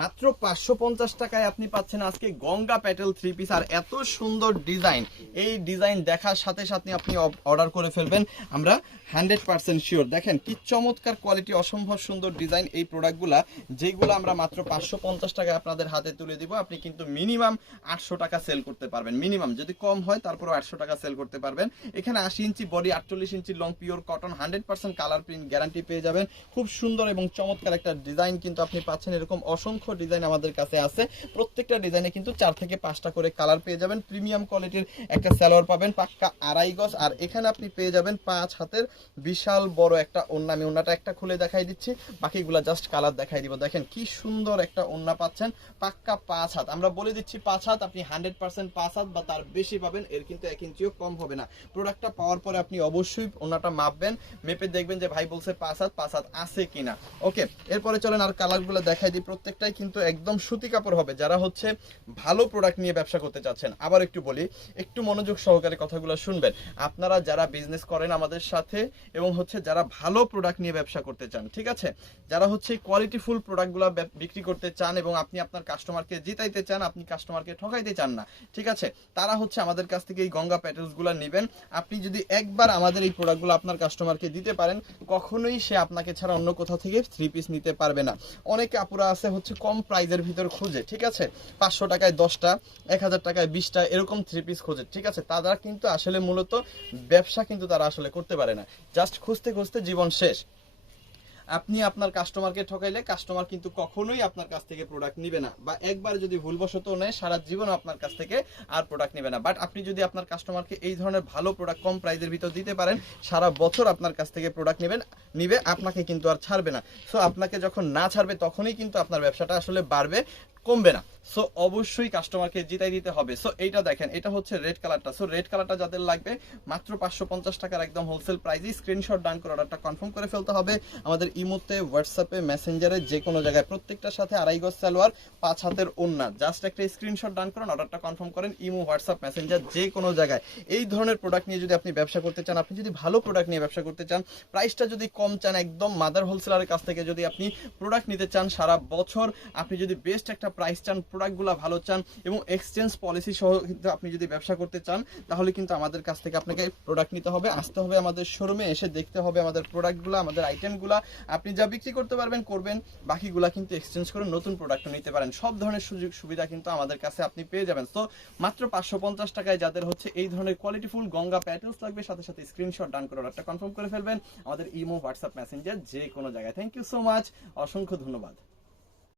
মাত্র 550 টাকায় আপনি পাচ্ছেন আজকে গঙ্গা প্যাটেল থ্রি পিস। আর এত সুন্দর ডিজাইন, এই ডিজাইন দেখার সাথে সাথে আপনি অর্ডার করে ফেলবেন, আমরা 100% শিওর। দেখেন কি চমৎকার কোয়ালিটি, অসম্ভব সুন্দর ডিজাইন এই প্রোডাক্টগুলা, যেগুলো আমরা মাত্র 550 টাকায় আপনাদের হাতে তুলে দিব। আপনি কিন্তু মিনিমাম 800 টাকা সেল করতে পারবেন, মিনিমাম, যদি কম হয় তারপরও 800 টাকা সেল করতে পারবেন। এখানে 80 inch body, 48 inch long, pure cotton, 100% colour print guarantee পেয়ে যাবেন। খুব সুন্দর এবং চমৎকার একটা ডিজাইন কিন্তু আপনি পাচ্ছেন। এরকম অসংখ্য ডিজাইন আমাদের কাছে আছে, প্রত্যেকটা ডিজাইনে কিন্তু 4 থেকে 5টা করে কালার পেয়ে যাবেন। প্রিমিয়াম কোয়ালিটির একটা সালোয়ার পাবেন, পাক্কা আড়াই গজ। আর এখানে আপনি পেয়ে যাবেন 5 হাতের বিশাল বড় একটা ওড়না। আমি ওড়নাটা একটা খুলে দেখাই দিচ্ছি, বাকিগুলা জাস্ট কালার দেখাই দিব। দেখেন কি সুন্দর একটা ওড়না পাচ্ছেন, পাক্কা 5 হাত। আমরা বলে দিচ্ছি 5 হাত, আপনি 100% 5 হাত বা তার বেশি পাবেন, এর কিন্তু 1 ইঞ্চিও কম হবে না। প্রোডাক্টটা পাওয়ার পরে আপনি অবশ্যই ওড়নাটা মাপবেন, মেপে দেখবেন যে ভাই বলছে 5 হাত আছে কিনা। ওকে, এরপরে চলেন আর কালারগুলো দেখাই দিই। প্রত্যেকটাই কিন্তু একদম সুতি কাপড় হবে, যারা হচ্ছে ভালো প্রোডাক্ট নিয়ে ব্যবসা করতে চাচ্ছেন। আবার একটু বলি, একটু মনোযোগ সহকারে কথাগুলো শুনবেন। আপনারা যারা বিজনেস করেন আমাদের সাথে এবং হচ্ছে যারা ভালো প্রোডাক্ট নিয়ে ব্যবসা করতে চান, ঠিক আছে, যারা হচ্ছে কোয়ালিটিফুল প্রোডাক্টগুলো বিক্রি করতে চান এবং আপনি আপনার কাস্টমারকে জিতাইতে চান, আপনি কাস্টমারকে ঠকাইতে চান না, ঠিক আছে, তারা হচ্ছে আমাদের কাছ থেকে এই গঙ্গা প্যাটেলসগুলো নেবেন। আপনি যদি একবার আমাদের এই প্রোডাক্টগুলো আপনার কাস্টমারকে দিতে পারেন, কখনোই সে আপনাকে ছাড়া অন্য কোথাও থেকে থ্রি পিস নিতে পারবে না। অনেকে আপুরা আছে হচ্ছে কম প্রাইজের ভিতর খুঁজে, ঠিক আছে, 500 টাকায় 10টা, 1000 টাকায় 20টা এরকম থ্রি পিস খোঁজে, ঠিক আছে, তারা কিন্তু আসলে মূলত ব্যবসা কিন্তু তারা আসলে করতে পারে না, জাস্ট খুঁজতে খুঁজতে জীবন শেষ। আপনি আপনার কাস্টমারকে ঠকাইলে কাস্টমার কিন্তু কখনোই আপনার কাছ থেকে প্রোডাক্ট নিবে না, বা একবার যদি ভুলবশত নেয় সারা জীবন আপনার কাছ থেকে আর প্রোডাক্ট নেবে না। বাট আপনি যদি আপনার কাস্টমারকে এই ধরনের ভালো প্রোডাক্ট কম প্রাইসের ভিতর দিতে পারেন, সারা বছর আপনার কাছ থেকে প্রোডাক্ট নিবে, আপনাকে কিন্তু আর ছাড়বে না। সো আপনাকে যখন না ছাড়বে তখনই কিন্তু আপনার ব্যবসাটা আসলে বাড়বে, কমবে না। সো অবশ্যই কাস্টমারকে জিতাই দিতে হবে। সো এইটা দেখেন, এটা হচ্ছে রেড কালারটা। সো রেড কালারটা যাদের লাগবে মাত্র 550 টাকার একদম হোলসেল প্রাইসে স্ক্রিনশট ডান করে অর্ডারটা কনফার্ম করে ফেলতে হবে। আমাদের ইমোতে, হোয়াটসঅ্যাপে, মেসেঞ্জারে, যে কোনো জায়গায় প্রত্যেকটার সাথে আড়াই গজ সালোয়ার, 5 হাতের ওড়না। জাস্ট একটা স্ক্রিনশট ডান করেন, অর্ডারটা কনফার্ম করেন। ইমো, হোয়াটসঅ্যাপ, মেসেঞ্জার, যে কোনো জায়গায় এই ধরনের প্রোডাক্ট নিয়ে যদি আপনি ব্যবসা করতে চান, আপনি যদি ভালো প্রোডাক্ট নিয়ে ব্যবসা করতে চান, প্রাইসটা যদি কম চান, একদম মাদার হোলসেলারের কাছ থেকে যদি আপনি প্রোডাক্ট নিতে চান সারা বছর, আপনি যদি বেস্ট একটা প্রাইস চান, প্রোডাক্টগুলো ভালো চান এবং এক্সচেঞ্জ পলিসি সহ কিন্তু আপনি যদি ব্যবসা করতে চান, তাহলে কিন্তু আমাদের কাছ থেকে আপনাকে প্রোডাক্ট নিতে হবে, আসতে হবে আমাদের শোরুমে, এসে দেখতে হবে আমাদের প্রোডাক্টগুলো, আমাদের আইটেমগুলো। আপনি যা বিক্রি করতে পারবেন করবেন, বাকিগুলা কিন্তু এক্সচেঞ্জ করে নতুন প্রোডাক্ট নিতে পারেন। সব ধরনের সুযোগ সুবিধা কিন্তু আমাদের কাছে আপনি পেয়ে যাবেন। তো মাত্র 550 টাকায় যাদের হচ্ছে এই ধরনের কোয়ালিটিফুল গঙ্গা প্যাটেলস লাগবে, সাথে সাথে স্ক্রিনশট ডান করে অর্ডারটা কনফার্ম করে ফেলবেন আমাদের ইমো, হোয়াটসঅ্যাপ, মেসেঞ্জার, যে কোনো জায়গায়। থ্যাংক ইউ সো মাচ, অসংখ্য ধন্যবাদ।